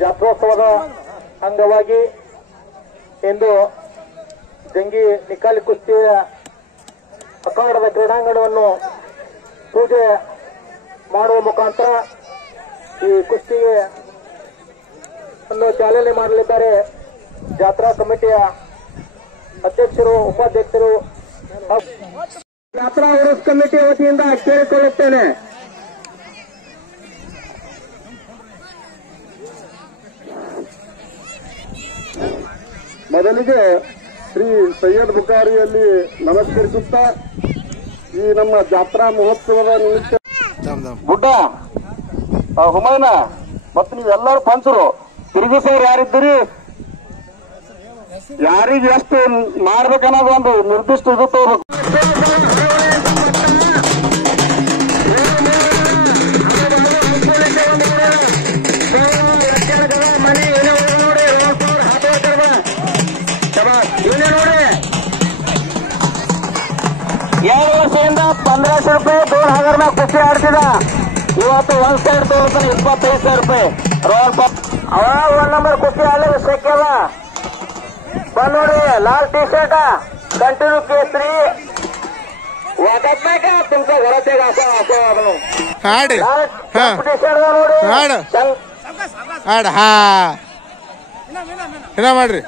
ಜಾತ್ರೋತ್ಸವದ ಅಂಗವಾಗಿ ಇಂದು ಜಂಗಿ ನಿಕಾಲಿ ಕುಸ್ತಿಯ ಅಖಾಡದ ಕ್ರೀಡಾಂಗಣವನ್ನು ಪೂಜೆ ಮಾಡುವ ಮುಖಾಂತರ ಈ ಕುಸ್ತಿಗೆ ಅನ್ನು ಚಾಲನೆ ಮಾಡಲಿದ್ದಾರೆ. ಜಾತ್ರಾ ಕಮಿಟಿಯ ಅಧ್ಯಕ್ಷರು, ಉಪಾಧ್ಯಕ್ಷರು, ಜಾತ್ರಾ ಉರುಸ್ ಕಮಿಟಿ ವತಿಯಿಂದ ಕೇಳಿಕೊಳ್ಳುತ್ತೇನೆ. ಮೊದಲಿಗೆ ಶ್ರೀ ಸೈಯದ್ ಬುಖಾರಿಯಲ್ಲಿ ನಮಸ್ಕರಿಸುತ್ತಾ ಈ ನಮ್ಮ ಜಾತ್ರಾ ಮಹೋತ್ಸವದ ನಿಮಿತ್ತ ಗುಡ್ಡ ಹುಮೈನ ಮತ್ತು ನೀವೆಲ್ಲರೂ ಪಂಚರು ತಿರುಗಿಸೋರು ಯಾರಿದ್ದೀರಿ, ಯಾರಿಗೆ ಎಷ್ಟು ಮಾಡ್ಬೇಕನ್ನೋದು ಒಂದು ನಿರ್ದಿಷ್ಟ ಇದು ತಗೋಬೇಕು. ಎರಡು ವರ್ಷದಿಂದ 1500 ರೂಪಾಯಿ 2000 में ಕುಸ್ತಿ ಆಡ್ತಿದ. ಇವತ್ತು ಒಂದ್ ಸೈಡ್ ತಗೋತಾನೆ 25,000 ರೂಪಾಯಿ. ಅವಾಗ 1 ನಂಬರ್ ಕುಸ್ತಿ ಆಡಲಿಕ್ಕೆ ಸಿಕ್ಕದ. ಬಂದ್ ನೋಡಿ, लाल टी शर्ट कंटिन्यू केसरी वाटत नाही का तुमच्या घरात एक असं आपलं हाड टी शर्ट ನೋಡಿ हाड हाड हा ಏನ ಮಾಡ್ರಿ.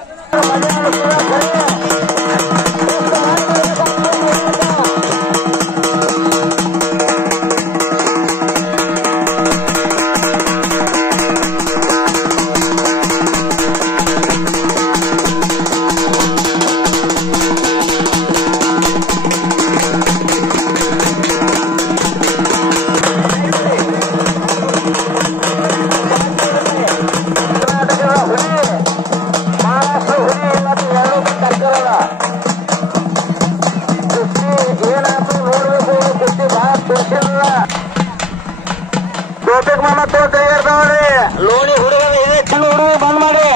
ಲೋಣಿ ಹುಡುಗ ಇದೆ, ಚಂದ ಹುಡುಗ ಬಂದ್ ಮಾಡಿ.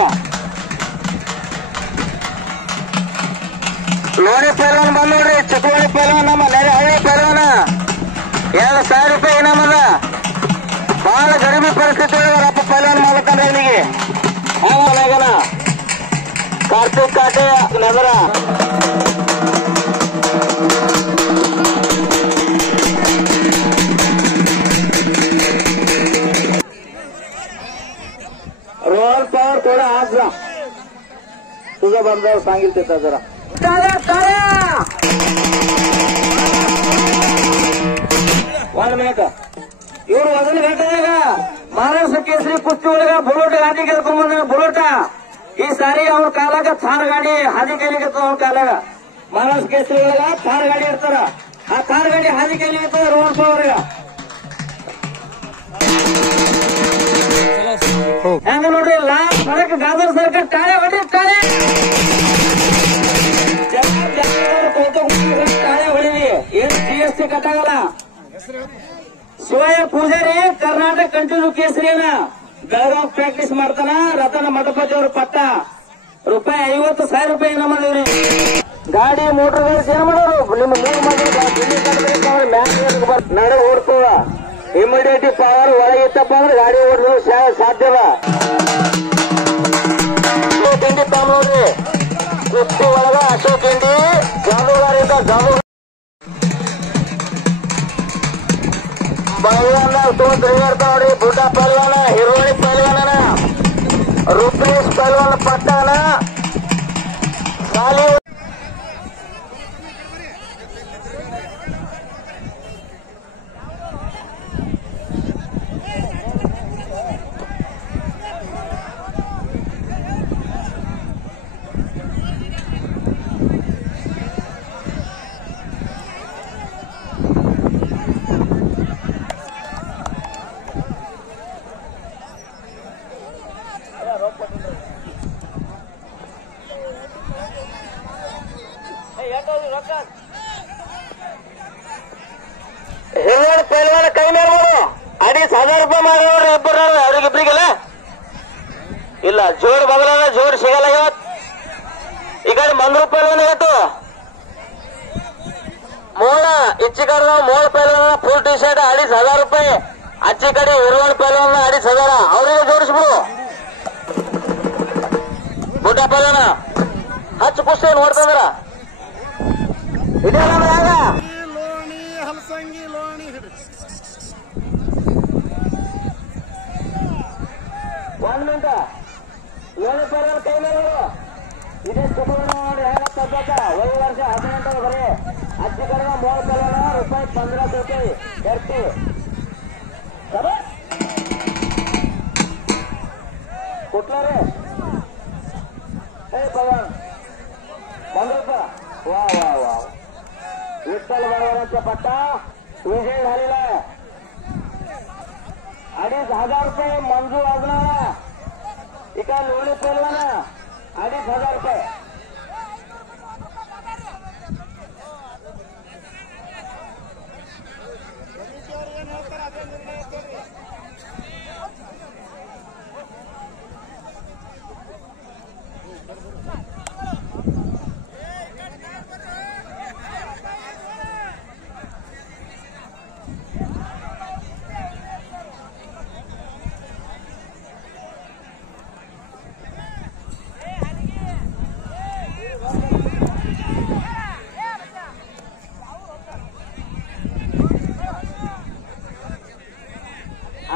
ಲೋಣಿ ಪೈಲ್ವಾನ್ ಬಂದ್ ನೋಡ್ರಿ, ಚಿಕ್ಕವಳ್ಳಿ ಪೈಲ್ವಾನ್, ನಮ್ಮ ನೆರೆಹಳ್ಳಿ ಪೈಲ್ವಾನ 2,000 ರೂಪಾಯಿ ಇನಾಮದ. ಬಹಳ ಗರೀಬಿ ಪರಿಸ್ಥಿತಿ ಒಳಗಪ್ಪ ಪೈಲ್ವಾನ್ ಮಾಡ್ಬೇಕಂದ್ರೆ ಅವನಿಗೆ ಆಗನ ಕಾರ್ತಿಕ್ ಕಾಟೆ ನಗರ. रोहन पवार थोडा आज जा, तुझं बंदावर सांगितलं जरा ಒಂದು ಮಿನಿಟ್. ಇವ್ರು ಮೊದಲು ಘಟನೆಗ ಮಹಾರಾಷ್ಟ್ರ ಕೇಸರಿ ಕುಸ್ತಿ ಒಳಗ ಬುಲೆಟ್ ಗಾಡಿ ಗೆದ್ಕೊಂಡ್ ಬಂದ. ಬುಲೆಟ ಈ ಸಾರಿ ಅವ್ರ ಕಾಲಾಗ ಥಾರ್ ಗಾಡಿ ಹಾದಿ ಕೈಲಿಗೆ ಅವ್ರ ಕಾಲಾಗ. ಮಹಾರಾಷ್ಟ್ರ ಕೇಸರಿ ಒಳಗ ಥಾರ್ ಗಾಡಿ ಇರ್ತಾರ, ಆ ಥಾರ್ ಗಾಡಿ ಹಾದಿ ಕೈಲಿಗೆ ರೋಹನ್ ಪವಾರ್ಗ. ಹೆಂಗ ನೋಡ್ರಿ, ಲಾಸ್ಟ್ ಹೊರಕ್ಕೆ ಗಾದರ್ ಸರ್ಕಾರ ಟಾಳೆ ಹೊಡಿ, ಟಾಳೆ ಟಾಳೆ ಹೊಡಿವಿ. ಏನ್ GST ಕಟ್ಟಾಗಲ್ಲ. ಶಿವಯ್ಯ ಪೂಜಾರಿ ಕರ್ನಾಟಕ ಕಂಟಿನ್ಯೂ ಕೇಸರಿಯನ್ನ ಬೆಳಗಾವ್ ಪ್ರಾಕ್ಟೀಸ್ ಮಾಡ್ತಾನ. ರತನ ಮಠಪತಿ ಅವ್ರ ಪಟ್ಟ ₹50,000 ರೂಪಾಯಿ ನಮ್ಮದವ್ರಿ. ಗಾಡಿ ಮೋಟರ್ ಗಾಡಿ ಏನ್ ಮಾಡೋರು, ನಿಮ್ಮ 3 ಮಂದಿ ನಡೆ ಓಡ್ತದ. ಇಮಿಡಿಯೇಟಿ ಪವರ್ ಒಳಗಿತ್ತಪ್ಪ ಅಂದ್ರೆ ಗಾಡಿ ಓಡಿಸಲು ಸಾಧ್ಯವ. ತಿಂಡಿ ತಾವ್ ನೋಡ್ರಿ, ಕುಸ್ತಿ ಒಳಗ ಅಶೋಕ್ ತಿಂಡಿ ಜಾದೂಗಾರಿಂದ ಜಾದೂ ಪೈಲ್ವಾನ ತಿರುಗಾಡ್ತಾ ನೋಡಿ. ಬುಡ್ಡ ಪೈಲ್ವಾನ, ಹಿರೋಳಿ ಪೈಲ್ವಾನನ, ರೂಪೇಶ್ ಪೈಲ್ವಾನ ಪಟ್ಟಣ ಸಾಲಿ. ಹಿರಿಯರ ಪೈಲ್ವಾನ ಕೈ ಮೇಲೆ 2,500 ರೂಪಾಯಿ ಮಾಡೋರು ಇಬ್ಬರು, ಅವ್ರಿಗಿಬ್ರಿಗೆಲ್ಲ ಇಲ್ಲ ಜೋಡ್ ಬಗಲದ ಜೋಡ್ ಸಿಗಲ್ಲ ಇವತ್ತು. ಈ ಕಡೆ 100 ರೂಪಾಯಿ ಇವತ್ತು ಮೋಳ ಇಚ್ಚಿ ಕಡೆ ಮೋಳ ಪೈಲವಾನ ಫುಲ್ ಟಿ ಶರ್ಟ್ 2500 ರೂಪಾಯಿ. ಅಚ್ಚಿ ಕಡೆ ಇರುವಣ ಪೈಲವಾನ 2500. ಅವ್ರಿಗೆ ಜೋಡಿಸ್ಬಿಡು. ಬುಡ್ಡ ಪೈಲವಾನ ಹಚ್ಚು ಕುಸ್ತಿ ನೋಡ್ತಂದ್ರ ಇದೆಲ್ಲ ಯಾಗ ಒಂದ್ ಮಿನಿಟ ಲೋಣಿ ಪೈಲವಾನ ಕೈ ಮೇಲೆ ಇದೇ ಸುಬ್ಬಣ್ಣ ನೋಡಿ ಹೇಗ ತಗ್ಗತ್ತ 1 ವರ್ಷ 18 ಬರೀ ಅಚ್ಚಿ ಕಡೆ ಮೋಳ ಪೈಲವಾನ ರೂಪಾಯಿ 1500 ರೂಪಾಯಿ ಖರ್ಚು कुठला रे पवन 100 रुपये. वा वा वा विठ्ठल बळवंताचा पट्टा विजय झालेला आहे. 2500 रुपये मंजू वाजणारा इका लोणी पेरला ना 2500 रुपये.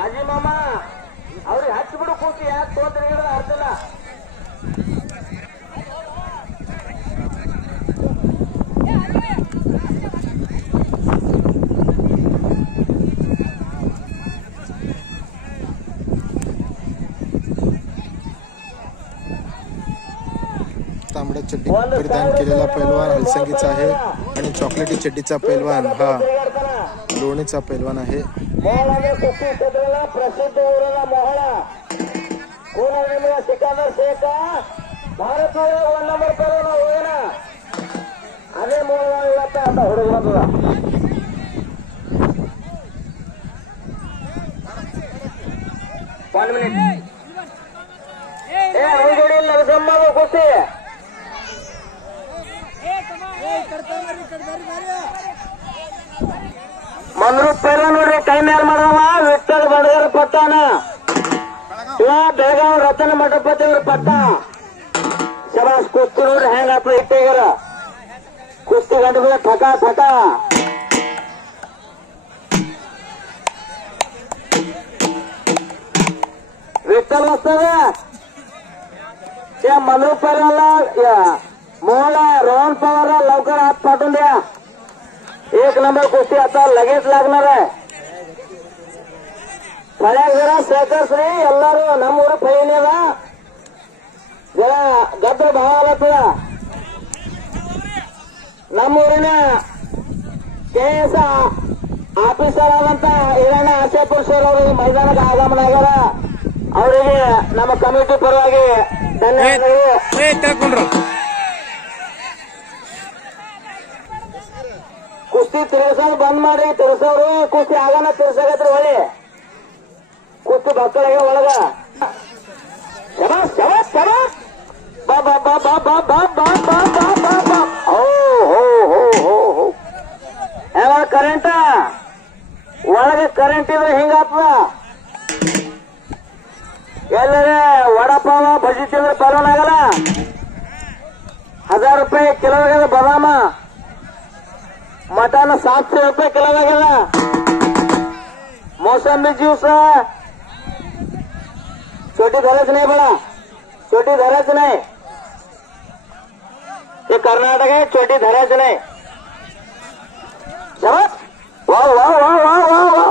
आजी मामा ಅವ್ರಿಗೆ ಹಚ್ಚಿಬಿಡು ಕೂಸಿ ಯಾಕೆ ತೋದ್ರೆ ಹೇಳೋದು ಅರ್ಥಲ್ಲ. तांबड्या चड्डी परिधान केलेला पैलवान हलसंगीचा आहे आणि चॉकलेटी चड्डीचा पैलवान हा लोणीचा पैलवान आहे. कुस्ती क्षेत्राला प्रसिद्ध उरला मोहळा कोण आहे सिकंदर शेख भारत 1 नंबर पैलवान होईना ಅದೇ ಮೊಹಳಾ ಇವತ್ತ ಅಂತ ಹುಡುಗರ 1 ಮಿನಿಟ್ ಅವಜೋಡಿ ನರಸಮ್ಮದು ಕುಸ್ತಿ ಮಂದ್ರೂಪ್ ಪೈಲ ನೋಡ್ರಿ ಕೈ ಮೇಲ್ ಮಾಡವ ವಿಠ್ಠಲ್ ಬಡಗರ ಪಟ್ಟಾನ ಇವ ಬೆಳಗಾವಿ ರತನ ಮಂಟಪತಿ ಅವ್ರ ಪಟ್ಟ ಶಬಾಸ್ ಕುಸ್ತಿ ನೋಡ್ರಿ ಹೆಂಗ ಆತ ಇಟ್ಟೇಗರ ಕುಸ್ತಿ ಗಂಡ ಠಕ ಠಕ विठ्ठल बसताना त्या मंद्रूप पैलवानला मोहला रोहन पवारला लवकर हात पाठवून द्या. 1 नंबर कुस्ती आता लगेच लागणार आहे. फळ्याಗ जरा सहकರಿಸ್ರಿ ಎಲ್ಲರೂ ನಮ್ಮೂರ ಫೈನೇದ ಜರ ಗದ್ದ ಭಾವ ಆಗತ್ತದ. ನಮ್ಮೂರಿನ KS ಆಫೀಸರ್ ಆದಂತ ಹಿರಣ್ಣ ಆಶಾಪುರ್ ಸರ್ ಅವರು ಈ ಮೈದಾನಕ್ಕೆ ಆಗಮನ ಆಗ್ಯಾರ. ಅವರಿಗೆ ನಮ್ಮ ಕಮಿಟಿ ಪರವಾಗಿ ಧನ್ಯವಾದಗಳು. ಕುಸ್ತಿ ತಿರ್ಸೋದು ಬಂದ್ ಮಾಡಿ ತಿರ್ಸೋರು ಕುಸ್ತಿ ಆಗಾನ ತಿರ್ಸಕತ್ರಿ ಹೊಳಿ ಕುಸ್ತಿ ಭಕ್ತರಿಗೆ ಒಳಗ ಶಬಾಸ್ ಶಬಾಸ್ ಶಬಾಸ್ ಬಾ ಬಾ ಬಾ ಬಾ ಬಾ ಬಾ ಬಾ ಬಾ ಬಾ ಬಾ ಬಾ ಹೋ ಹೋ ಹೋ ಹೋ ಹೋ ಯಾವ ಕರೆಂಟ ಒಳಗೆ ಕರೆಂಟ್ ಇದ್ರೆ ಹಿಂಗಾಗ್ತದ. ಎಲ್ಲರೇ ವಡಪಾವ ಭಜಿ ತಿಂದ್ರೆ ಪರವನ್ ಆಗಲ್ಲ. 1000 ರೂಪಾಯಿ ಕಿಲೋವಾಗದ ಬದಾಮ मटन 700 रुपये किलो लागेला. मोसंबी ज्यूस छोटी धराच नाही बडा छोटी धराच नाही ते कर्नाटक आहे छोटी धराच नाही. शबास वा वा वा वा वा वा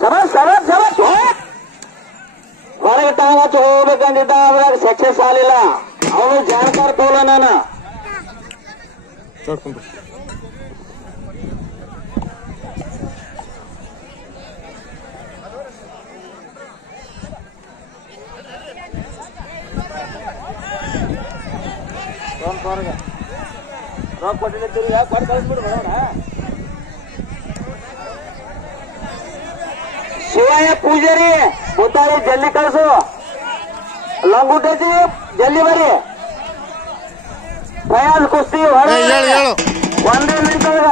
शबास शबास शबास ಹೊರಗೆ ಟಾಂಗ್ ಹೋಗ್ಬೇಕಂದಿದ್ದ ಅದ್ರಾಗ ಸಕ್ಸಸ್ ಆಗಲಿಲ್ಲ. ಅವನು ಜಾಣಕಾರ ತೋಲ ನಾನು ರೊಕ್ಕ ಕೊಟ್ಟಿರ್ತೀವಿ ಯಾಕೆ ಕೊಟ್ಟು ಕಳಿಸ್ಬಿಡು ಬರೋಣ. ಶಿವಯ್ಯ ಪೂಜಾರಿ ಗೊತ್ತಾಳಿ ಜಲ್ದಿ ಕಳಿಸು. ಲಂಗುಟೇಜಿ ಜಲ್ದಿ ಬರ್ರಿ. ಫಯಾಜ್ ಕುಸ್ತಿ ಹೇಳು ಒಂದೇ ಮಿನಿಟ್ ಒಳಗ.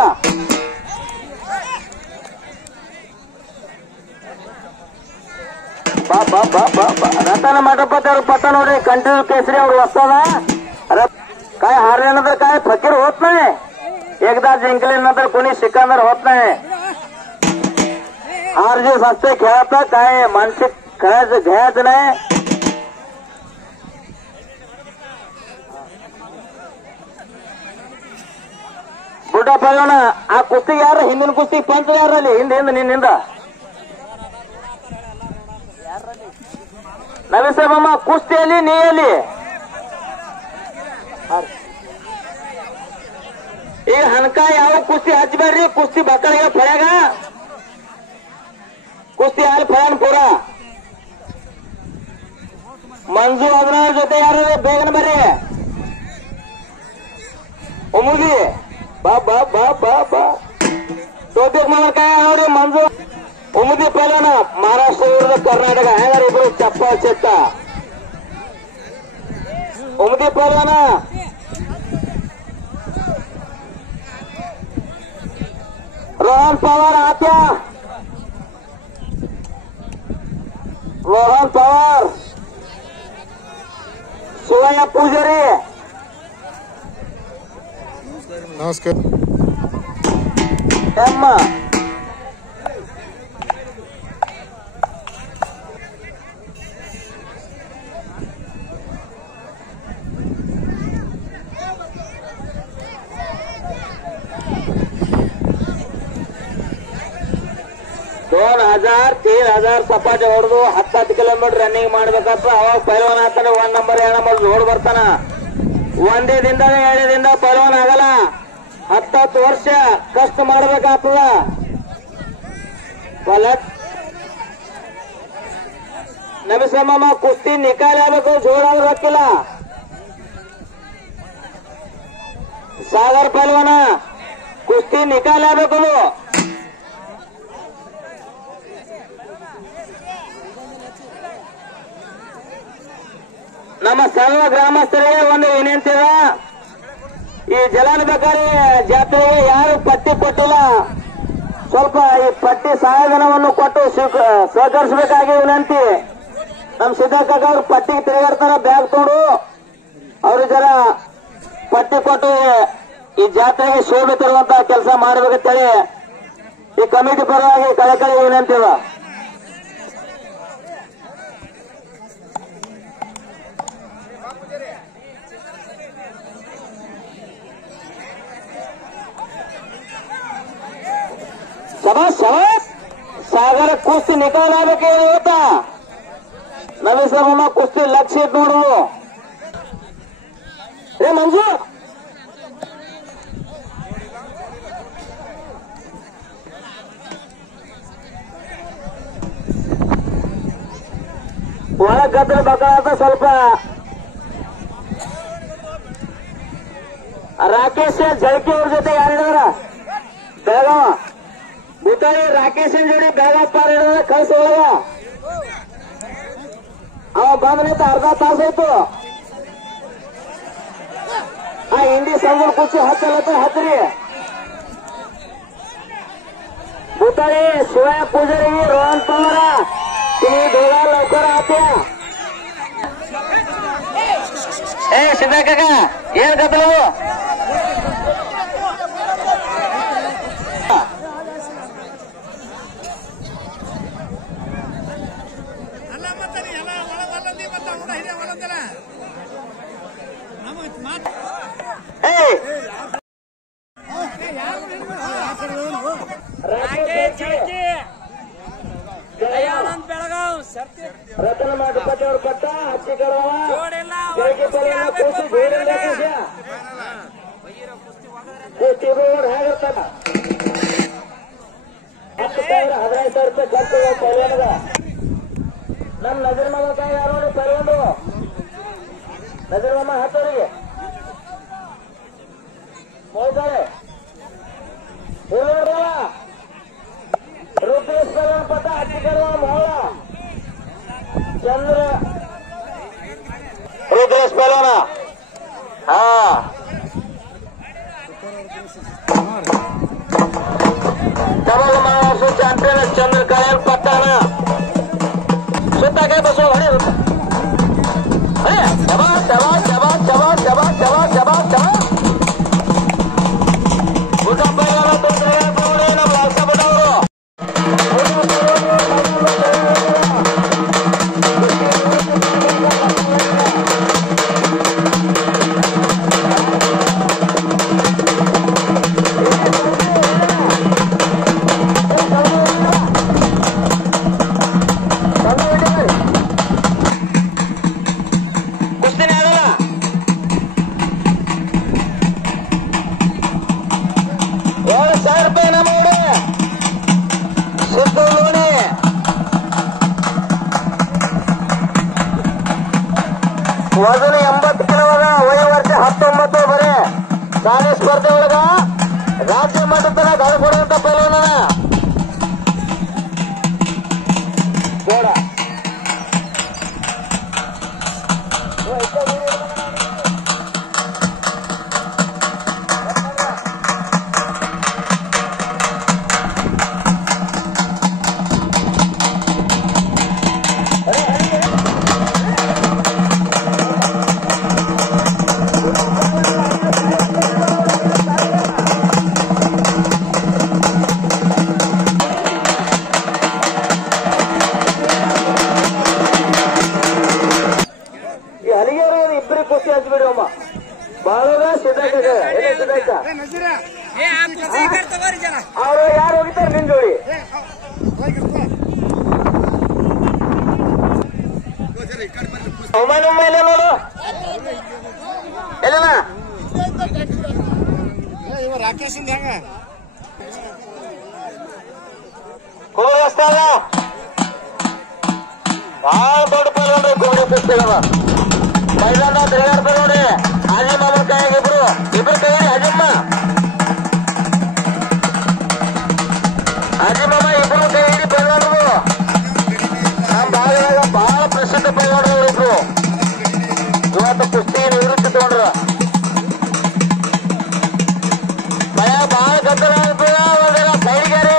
ರತನ ಮಂಟಪತಿ ಅವ್ರ ಪತ್ತ ನೋಡ್ರಿ. ಕಂಟಿನ್ಯೂ ಕೇಸರಿ ಅವ್ರು ಹೊಸ್ತದ काय हारल्यानंतर काय फकीर होत नाही. एकदा जिंकल्यानंतर कोणी सिकंदर होत नाही. हार जे असते खेळात काय मानसिक खेळायचं घ्यायचं नाही. ಬುಡ್ಡ ಪಲ್ಲೋಣ ಆ ಕುಸ್ತಿಗೆ ಯಾರು ಹಿಂದಿನ ಕುಸ್ತಿ ಪಂಚ ಯಾರಲ್ಲಿ ಹಿಂದೆ ನಿನ್ನಿಂದ ನವಿಸೇಬಮ್ಮ ಕುಸ್ತಿಯಲ್ಲಿ ನೀಯಲ್ಲಿ ಈಗ ಹನಕ ಯಾವ ಕುಸ್ತಿ ಹಚ್ಚಬೇಡ್ರಿ. ಕುಸ್ತಿ ಬಕ್ಕಳಿಗೆ ಫಳ್ಯಾಗ ಕುಸ್ತಿ ಹಾಲು ಫಳನ್ ಪೂರ ಮಂಜು ಅದ್ರ ಜೊತೆ ಯಾರು ಬೇಗನೆ ಬರ್ರಿ. ಒಮ್ಮುಗಿ ಬಾ ಬಾ ಬಾ ಬಾ ಬಾ ಟೋಪಿಕ್ ಮಾಮಕಾಯ ನೋಡ್ರಿ. ಮಂಜು ಒಮ್ಮುದಿ ಪೈಲೋನ ಮಹಾರಾಷ್ಟ್ರ ವಿರುದ್ಧ ಕರ್ನಾಟಕ ಹೆಂಗಾರ ಇಬ್ರು ಚಪ್ಪ ಚೆತ್ತ. ಒಮ್ಮುದಿ ಪೈಲೋನ रोहन पवार आत्या. रोहन पवार शिवಯ್ಯ ಪೂಜಾರಿ नमस्कार. ಎಮ್ಮ दोन 1000-3000 सपाटे ಹೊಡೆದು 10 ಕಿಲೋಮೀಟರ್ ರನ್ನಿಂಗ್ ಮಾಡ್ಬೇಕಂತ ಅವಾಗ ಪೈಲ್ವಾನ್ ಆಗ್ತಾನೆ. 1 ನಂಬರ್ 2 ನಂಬರ್ ಜೋಡ್ ಬರ್ತಾನ. ಒಂದೇ ದಿನದಾಗ 2 ದಿನದ ಪೈಲ್ವಾನ್ ಆಗಲ್ಲ. 10 ವರ್ಷ ಕಷ್ಟ ಮಾಡ್ಬೇಕಾಗ್ತದ. ನಮಿಸಮ್ಮ ಕುಸ್ತಿ ನಿಕಾಲ್ ಆಗ್ಬೇಕು. ಜೋಡಾದ್ರೂ ಹಾಕಿಲ್ಲ. ಸಾಗರ್ ಪೈಲ್ವಾನ ಕುಸ್ತಿ ನಿಕಾಲ್ ಆಗ್ಬೇಕು. ನಮ್ಮ ಸರ್ವ ಗ್ರಾಮಸ್ಥರಿಗೆ ಒಂದು ವಿನಂತಿದ. ಈ ಜಲಾನಬೇಕಾರಿ ಜಾತ್ರೆಗೆ ಯಾರು ಪಟ್ಟಿ ಕೊಟ್ಟಿಲ್ಲ, ಸ್ವಲ್ಪ ಈ ಪಟ್ಟಿ ಸಹಾಯಧನವನ್ನು ಕೊಟ್ಟು ಸಹಕರಿಸಬೇಕಾಗಿ ವಿನಂತಿ. ನಮ್ಮ ಸಿದ್ದಕ್ಕ ಅವ್ರು ಪಟ್ಟಿಗೆ ತಿರುಗಾಡ್ತಾರ ಬ್ಯಾಗ್ ತೋಡು. ಅವ್ರಿಗೆ ಜರ ಪಟ್ಟಿ ಕೊಟ್ಟು ಈ ಜಾತ್ರೆಗೆ ಶೋಭೆ ತರುವಂತ ಕೆಲಸ ಮಾಡಬೇಕಂತೇಳಿ ಈ ಕಮಿಟಿ ಪರವಾಗಿ ಕಳಕಳಿ ವಿನಂತಿದ. ಶಬಾಸ್ ಶಬಾಸ್. ಸಾಗರ ಕುಸ್ತಿ ನಿಕಾಲ್ ಆಗ್ಬೇಕು ಇವತ್ತ. ನವೀಸಮ್ಮ ಕುಸ್ತಿ ಲಕ್ಷ್ಯ ಇಟ್ಟು ನೋಡು. ಏ ಮಂಜು ಒಳ ಗದ್ದಲ ಬೇಕಾದ ಸ್ವಲ್ಪ. ರಾಕೇಶ್ ಜಳಕಿಯವ್ರ ಜೊತೆ ಯಾರಿದಾರ ಬೆಳಗಾವ ಬುತಾಳಿ ರಾಕೇಶನ್ ಜೋಡಿ ಬೇಗ ಪಾರ ಹಿಡಿದ ಕಳ್ಸ ಒಳಗ. ಅವ ಬಂದ್ರೈತ ಅರ್ಧ ತಾಸಾಯ್ತು. ಆ ಹಿಂದಿ ಸಂಗಲ್ ಕುರ್ಚಿ ಹತ್ತರಿ. ಬುತಾಳಿ ಶಿವಯ್ಯ ಪೂಜಾರಿ ರೋಹನ್ ಪವಾರ तुम्ही दोघा लवकर आत्या. ए सिद्धा काका ಏನ್ ಕತ್ತಲು ರತನ ಮಂಟಪತಿ ಅವ್ರ ಪಟ್ಟ ಹಚ್ಚಿ ಕಡವ ಕುಸ್ತಿ ರೋಡ್ ಹೇಗಿರ್ತದ. 10,000-15,000 ರೂಪಾಯಿ ಖರ್ಚು ಪೈಲ್ವಾನಗ. ನಮ್ ನಜರ್ ಮಾಮ ಕಾಯಿ ಯಾರು ನೋಡಿ ಪೈಲ್ವಾನು ನಜರ್ ಮಾಮ ಹತ್ತವರಿಗೆ ಹೋಗ್ತಾರೆ. ರುದ್ರಿ ಪಟ್ಟ ಹಚ್ಚಿಕರುವ ಮೋಳ ಚಂದ್ರ ರುದ್ರೇಶ್ ಪೈಲವಾನ डबल महाराष्ट्र चैंपियन चंद्रकायल पट्टाना सुनता क्या बसो अरे जवाब जवाब जवाब जवाब जवाब जवाब जवाब जवाब उनका पहला तो बोले ना लास्ट बताओ वजन 80 किलो वय वर्ष 19 बरे शाले स्पर्धे ಒಳಗ ರಾಜ್ಯ ಮಟ್ಟದ ಗಾಳಪಡುವಂತ ಪೈಲವಾನ ಗೋಡ ಅವರು ಯಾರು ಹೋಗಿದ್ದಾರೆ ನಿನ್ ಜೋಡಿ ಒಮ್ಮೆ ನೋಡು ಎಲ್ಲ ರಾಕೇಶ್ ಹೆಂಗ ಕೋಸ್ತಾಗ ಬಹಳ ದೊಡ್ಡ ಪೈಲವಾನ ಗೋಡಿ ಪುಸ್ತಕ ಮೈದಾನ ತಿರುಗಾಡ್ತಾರೆ ನೋಡಿ ಹಾಜಿಮ್ಮ ಅವ್ರ ಕೈಯಾಗ ಇಬ್ರು ಕೈಯಾಗ ಹಾಜಿಮ್ಮ ಇಬ್ರು ಕೈ ಹಿಡಿ ಪೈಲವಾನರು ನಮ್ಮ ಭಾಗದಾಗ ಬಹಳ ಪ್ರಸಿದ್ಧ ಪೈಲವಾನರು ಇಬ್ರು ಇವತ್ತು ಕುಸ್ತಿ ನಿವೃತ್ತಿ ತಗೊಂಡ್ರು ಭಯ ಬಹಳ ಗದ್ದಲ ಆಗ್ತದ ಸೈಡ್ಗಾರಿ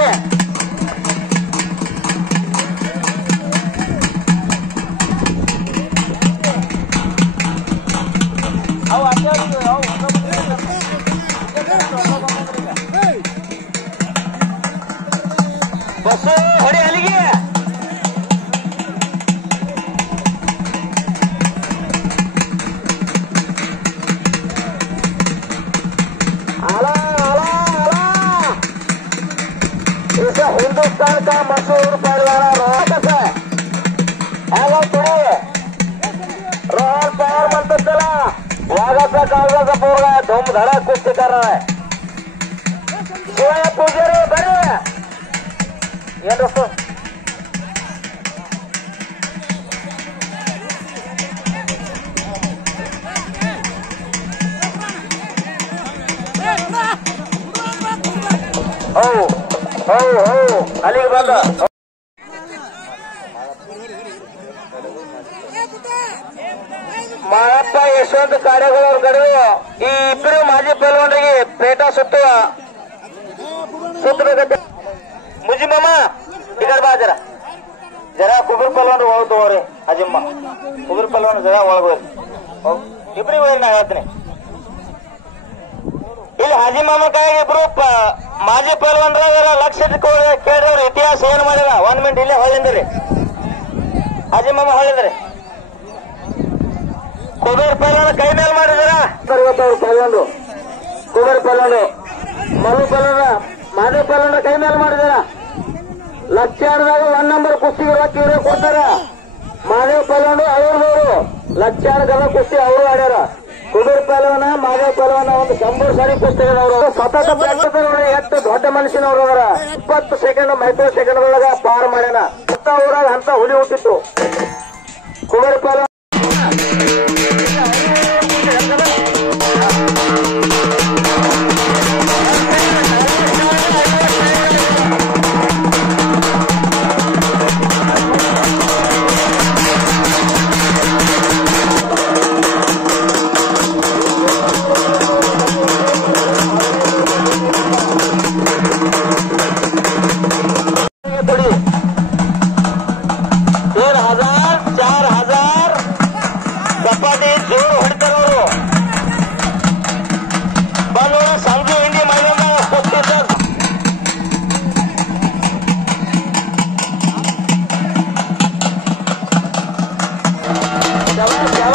ಬಸ್ಸು ಹೊಡಿ ಅಲ್ಲಿಗೆ इस हिंदुस्तान का मशहूर पहलवान रोहन है रोहन पवार म्हणतात त्याला वाघाचा काळजाचा पोरगा धूमधडा कुस्ती करणार आहे शिवाय पुजारी बरे ಏನ್ ರಸ್ತು ಅಲ್ಲಿಗೆ ಬಂದ ಮಾಳಪ್ಪ ಯಶವಂತ ಕಾಡೇಗೌಡ ಕಡೆ ಈ ಇಬ್ಬರು ಮಾಜಿ ಪೈಲವಾನರಿಗೆ ಪೇಟ ಸುತ್ತಬೇಕಂತೆ मुझी मामा इकड़ बा जरा जरा कुबीर पहलवान ಒಳಗೆ ತಗೋರಿ ಅಜಿಮ್ಮ ಕುಬೀರ್ ಪಹಲವಾನ್ ಜರ ಒಳಗೆ ಇಬ್ರಿ ಹೋಗಿ ನಾ ಹೇಳ್ತೀನಿ ಇಲ್ಲಿ ಹಾಜಿ ಮಾಮ ಕೈಯಾಗ ಇಬ್ರು ಮಾಜಿ ಪಹಲವಾನರ ಲಕ್ಷ ಕೇಳಿದವ್ರ ಇತಿಹಾಸ ಏನ್ ಮಾಡ್ಯಾರ 1 ಮಿನಿಟ್ ಇಲ್ಲೇ ಹೊಳ್ಳಿಂದ್ರಿ ಹಾಜಿ ಮಾಮ ಹೊಳ್ಳಿದ್ರಿ ಕುಬೀರ್ ಪಹಲವಾನ ಕೈ ಮೇಲೆ ಮಾಡಿದಾರ ಇವತ್ತವ್ರು ಪಹಲವಾನರು ಕುಬೀರ್ ಪಹಲವಾನರು ಮಲ್ಲು ಪಹಲವಾನ ಮಾಧವ ಪಹಲವಾನ ಕೈ ಮೇಲೆ ಮಾಡಿದಾರ ಲಕ್ಷಾರ್ದಾಗ 1 ನಂಬರ್ ಕುಸ್ತಿಗೆ ರೊಕ್ಕ ಇವರೇ ಕೊಡ್ತಾರ ಮಾಧವ ಪಹಲವಾನ ಅವ್ರದವರು ಲಕ್ಷಾರ್ಗದ ಕುಸ್ತಿ ಅವರು ಆಡ್ಯಾರ ಕುಬೀರ್ ಪಹಲವಾನ ಮಾಧವ ಪಹಲವಾನ ಒಂದು 100 ಸಾರಿ ಕುಸ್ತಿಗಳವರು ಸತತ ಪ್ರಾಕ್ಟೀಸ್ ಎಷ್ಟು ದೊಡ್ಡ ಮನುಷ್ಯನವರು ಅವರ 20 ಸೆಕೆಂಡ್ ಮೈಕ್ರೋ ಸೆಕೆಂಡ್ ಒಳಗ ಪಾರ್ ಮಾಡ್ಯಾನ ಅಂತ ಊರಾಗ ಅಂತ ಹುಲಿ ಹುಟ್ಟಿತ್ತು ಕುಬೀರ್ ಪಹಲವಾನ शाबाश शाबाश